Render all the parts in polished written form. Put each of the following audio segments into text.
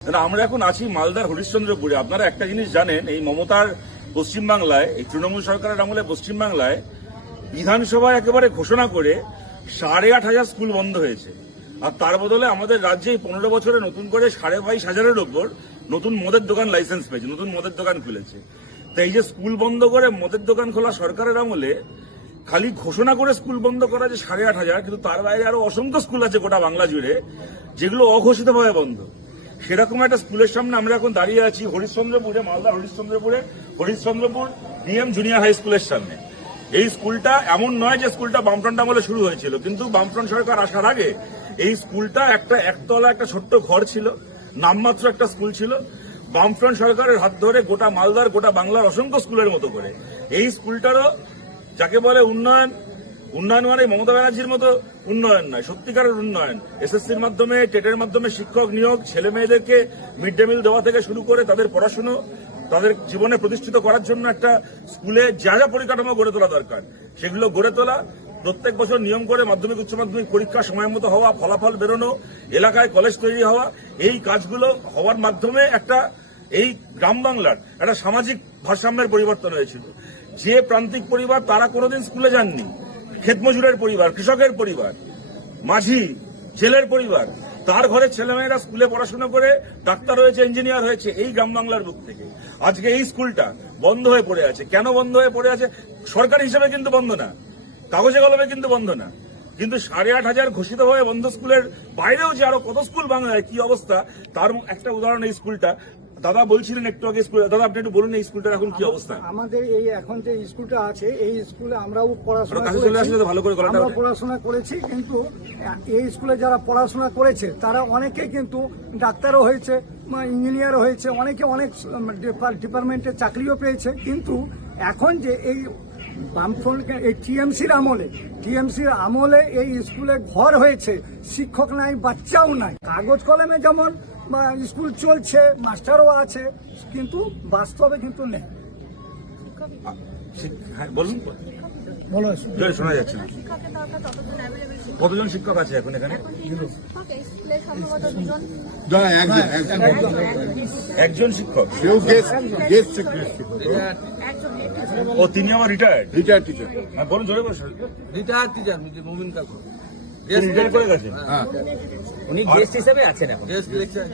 আমরা এখন আছি মালদার হরিশ্চন্দ্রপুরে। আপনারা একটা জিনিস জানেন, এই মমতার পশ্চিমবাংলায়, এই তৃণমূল সরকারের আমলে পশ্চিমবাংলায় বিধানসভায় একেবারে ঘোষণা করে 8,500 স্কুল বন্ধ হয়েছে। আর তার বদলে আমাদের রাজ্যে 15 বছরে নতুন করে 22,500-এর ওপর নতুন মদের দোকান লাইসেন্স পেয়েছে, নতুন মদের দোকান খুলেছে। তাই এই যে স্কুল বন্ধ করে মদের দোকান খোলা সরকারের আমলে খালি ঘোষণা করে স্কুল বন্ধ করা যে 8,500, কিন্তু তার বাইরে আরো অসংখ্য স্কুল আছে গোটা বাংলা জুড়ে যেগুলো অঘোষিতভাবে বন্ধ। সেরকম একটা স্কুলের সামনে আমরা এখন দাঁড়িয়ে আছি হরিশ্চন্দ্রপুরে, Malda Harishchandrapur DM junior high স্কুলের সামনে। এই স্কুলটা এমন নয় যে স্কুলটা বামফ্রন্ট আমলে শুরু হয়েছিল, কিন্তু বামফ্রন্ট সরকার আসার আগে এই স্কুলটা একতলা একটা ছোট্ট ঘর ছিল, নামমাত্র একটা স্কুল ছিল। বামফ্রন্ট সরকারের হাত ধরে গোটা মালদার, গোটা বাংলার অসংখ্য স্কুলের মতো করে এই স্কুলটারও যাকে বলে উন্নয়ন মানে মমতা ব্যানার্জির মতো উন্নয়ন নয়, সত্যিকারের উন্নয়ন। এসএসসির মাধ্যমে, টেটের মাধ্যমে শিক্ষক নিয়োগ, ছেলে মেয়েদেরকে মিড ডে মিল দেওয়া থেকে শুরু করে তাদের পড়াশুনো, তাদের জীবনে প্রতিষ্ঠিত করার জন্য একটা স্কুলে যা যা পরিকাঠামো গড়ে তোলা দরকার সেগুলো গড়ে তোলা, প্রত্যেক বছর নিয়ম করে মাধ্যমিক উচ্চ মাধ্যমিক পরীক্ষা সময় মতো হওয়া, ফলাফল বেরোনো, এলাকায় কলেজ তৈরি হওয়া, এই কাজগুলো হওয়ার মাধ্যমে একটা এই গ্রাম বাংলার একটা সামাজিক ভারসাম্যের পরিবর্তন হয়েছিল। যে প্রান্তিক পরিবার তারা কোনোদিন স্কুলে যাননি, ক্ষেতমজুরের পরিবার, কৃষকের পরিবার, মাঝি, জেলের পরিবার, তার ঘরের ছেলেমেয়েরা স্কুলে পড়াশোনা করে ডাক্তার হয়েছে, ইঞ্জিনিয়ার হয়েছে এই গ্রাম বাংলার বুক থেকে। আজকে এই স্কুলটা বন্ধ হয়ে পড়ে আছে। কেন বন্ধ হয়ে পড়ে আছে? সরকারি হিসেবে কিন্তু বন্ধ না, কাগজে কলমে কিন্তু বন্ধ না, কিন্তু 8,500 ঘোষিত হয়ে বন্ধ স্কুলের বাইরেও যে আরো কত স্কুল বাংলায় কি অবস্থা তার একটা উদাহরণ এই স্কুলটা। দাদা বলছিলেন একটু আগে স্কুল, দাদা আপনি একটু বলুন এই স্কুলটার এখন কি অবস্থা? আমাদের এই এখন যে স্কুলটা আছে এই স্কুলে আমরাও পড়াশোনা করেছি, কিন্তু এই স্কুলে যারা পড়াশোনা করেছে তারা অনেকে কিন্তু ডাক্তারও হয়েছে, ইঞ্জিনিয়ার হয়েছে, অনেকে অনেক ডিপার্টমেন্টে চাকরিও পেয়েছে। কিন্তু এখন যে এই বামফ্রন্ট এই টিএমসির আমলে এই স্কুলে ঘর হয়েছে, শিক্ষক নাই, বাচ্চাও নাই। কাগজ কলমে যেমন স্কুল চলছে, মাস্টারও আছে, কিন্তু বাস্তবে কিন্তু নেই। বলুন, শোনা যাচ্ছে না। কতজন শিক্ষক আছে এখন এখানে? একজন শিক্ষক। ও তিনি আমার রিটায়ার্ড টিচার। বলুন জোরে বলুন। রিটায়ার্ড টিচার মুমিন কাকু রিটায়ার করে গেছেন। উনি গেস্ট হিসেবে আছেন এখন,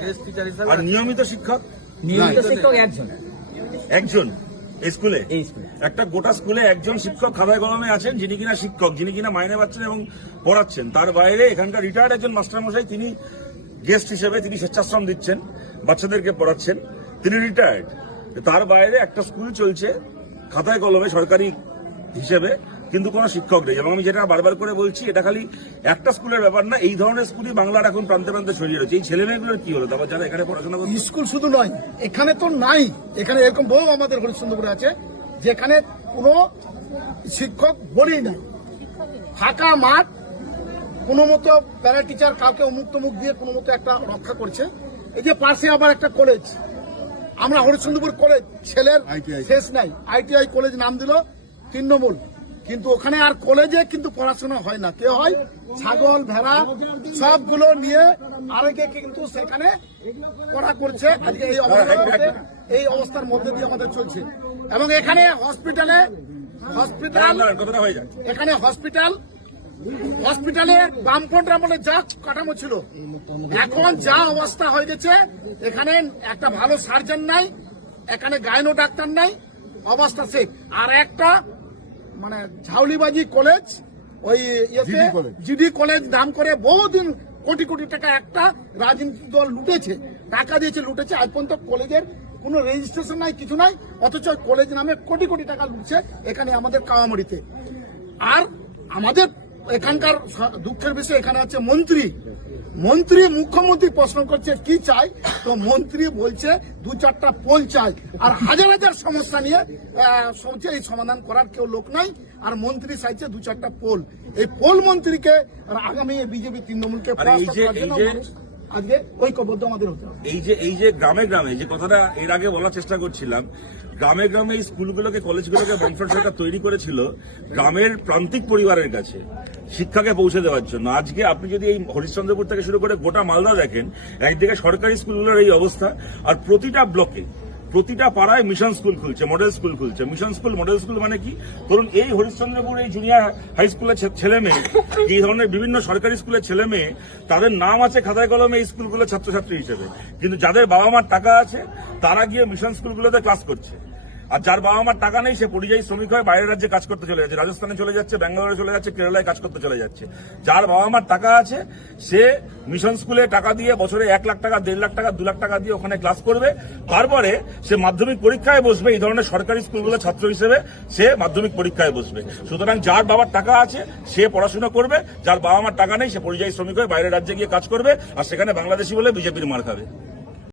গেস্ট টিচার হিসেবে। আর নিয়মিত শিক্ষক একজন এই স্কুলে, একটা গোটা স্কুলে একজন শিক্ষক খাতায় কলমে আছেন, যিনি কিনা শিক্ষক, যিনি কিনা মাইনে পাচ্ছেন এবং পড়াচ্ছেন। তার বাইরে এখানকার রিটায়ার্ড একজন মাস্টারমশাই, তিনি গেস্ট হিসেবে, তিনি স্বেচ্ছাশ্রম দিচ্ছেন, বাচ্চাদেরকে পড়াচ্ছেন, তিনি রিটায়ার্ড। তার বাইরে একটা স্কুল চলছে খাতায় কলমে সরকারি হিসেবে, কিন্তু কোনো শিক্ষক নেই। এবং আমি যেটা বারবার করে বলছি, এটা খালি একটা স্কুলের ব্যাপার না, এই ধরনের স্কুলই বাংলার এখন প্রান্তে প্রান্তে ছড়িয়ে রয়েছে। এই ছেলে মেয়েগুলোর কি হলো? তারপর যারা এখানে পড়াশোনা করছে, স্কুল শুধু নয়, এখানে তো নাই, এখানে এরকম বহু আমাদের হরিশ্চন্দ্রপুরে আছে যেখানে কোনো শিক্ষক বলেই নাই, ফাঁকা মাঠ, কোনো মতো প্যারা টিচার কাউকে অমুক তমুক দিয়ে কোনো মতো একটা রক্ষা করছে। এই যে পাশে আবার একটা কলেজ, আমরা হরিশ্চন্দ্রপুর কলেজ, ছেলের শেষ নাই, ITI কলেজ নাম দিল তৃণমূল, কিন্তু ওখানে আর কলেজে কিন্তু পড়াশোনা হয় না। কে হয়? ছাগল, ভেড়া সবগুলো নিয়ে আরেকে কিন্তু সেখানে পড়া করছে। আজকে এই অবস্থার মধ্যে দিয়ে আমাদের চলছে। এবং এখানে হসপিটালে বামফ্রন্ট আমলে যা কাঠামো ছিল, এখন যা অবস্থা হয়ে গেছে, এখানে একটা ভালো সার্জন নাই, এখানে গাইনো ডাক্তার নাই, অবস্থা শেখ। আর একটা মানে ঝাউলিবাজি কলেজ, ওই জিডি কলেজ নাম করে বহুদিন কোটি কোটি টাকা একটা রাজনীতি দল লুটেছে, টাকা দিয়েছে, লুটেছে। আজ পর্যন্ত কলেজের কোনো রেজিস্ট্রেশন নাই, কিছু নাই, অথচ কলেজ নামে কোটি কোটি টাকা লুটছে এখানে আমাদের কাওয়ামুড়িতে। আর আমাদের এখানকার দুঃখের বিষয়, এখানে আছে মন্ত্রী, মুখ্যমন্ত্রী প্রশ্ন করছে কি চাই, তো মন্ত্রী বলছে 2-4টা পোল চাই, আর হাজার হাজার সমস্যা নিয়ে এই সমাধান করার কেউ লোক নাই। আর মন্ত্রী চাইছে 2-4টা পোল। এই পোল মন্ত্রীকে আগামী বিজেপি তৃণমূলকে আজকে ঐক্যবদ্ধ আমাদের হতে হবে। এই যে গ্রামে গ্রামে যে কথাটা এর আগে বলার চেষ্টা করছিলাম, গ্রামে গ্রামে এই স্কুলগুলোকে, কলেজগুলোকে বামফ্রন্ট সরকার তৈরি করেছিল গ্রামের প্রান্তিক পরিবারের কাছে, শিক্ষাকে পৌঁছে দেওয়ার জন্য। আজকে আপনি যদি এই হরিশ্চন্দ্রপুর থেকে শুরু করে গোটা মালদা দেখেন, একদিকে সরকারি স্কুলগুলোর এই অবস্থা, আর প্রতিটা ব্লকে প্রতিটা পাড়ায় মিশন স্কুল খুলছে, মডেল স্কুল খুলছে। মিশন স্কুল মডেল স্কুল মানে কি? ধরুন এই হরিশ্চন্দ্রপুর এই জুনিয়র হাই স্কুলের ছেলে মেয়ে, এই ধরনের বিভিন্ন সরকারি স্কুলের ছেলে মেয়ে, তাদের নাম আছে খাতায় কলমে এই স্কুলগুলোর ছাত্রছাত্রী হিসেবে, কিন্তু যাদের বাবা মার টাকা আছে তারা গিয়ে মিশন স্কুলগুলোতে ক্লাস করছে। আর যার বাবা মার টাকা নেই সে পরিযায়ী শ্রমিক হয়ে বাইরের রাজ্যে কাজ করতে চলে যাচ্ছে, রাজস্থানে চলে যাচ্ছে, ব্যাঙ্গালোরে চলে যাচ্ছে, কেরালায় কাজ করতে চলে যাচ্ছে। যার বাবা মার টাকা আছে সে মিশন স্কুলে টাকা দিয়ে বছরে 1 লাখ টাকা, 1.5 লাখ টাকা, 2 লাখ টাকা দিয়ে ওখানে ক্লাস করবে। তারপরে সে মাধ্যমিক পরীক্ষায় বসবে, এই ধরনের সরকারি স্কুলগুলো ছাত্র হিসেবে সে মাধ্যমিক পরীক্ষায় বসবে। সুতরাং যার বাবার টাকা আছে সে পড়াশোনা করবে, যার বাবা মার টাকা নেই সে পরিযায়ী শ্রমিক হয়ে বাইরের রাজ্যে গিয়ে কাজ করবে, আর সেখানে বাংলাদেশি বলে বিজেপির মার খাবে।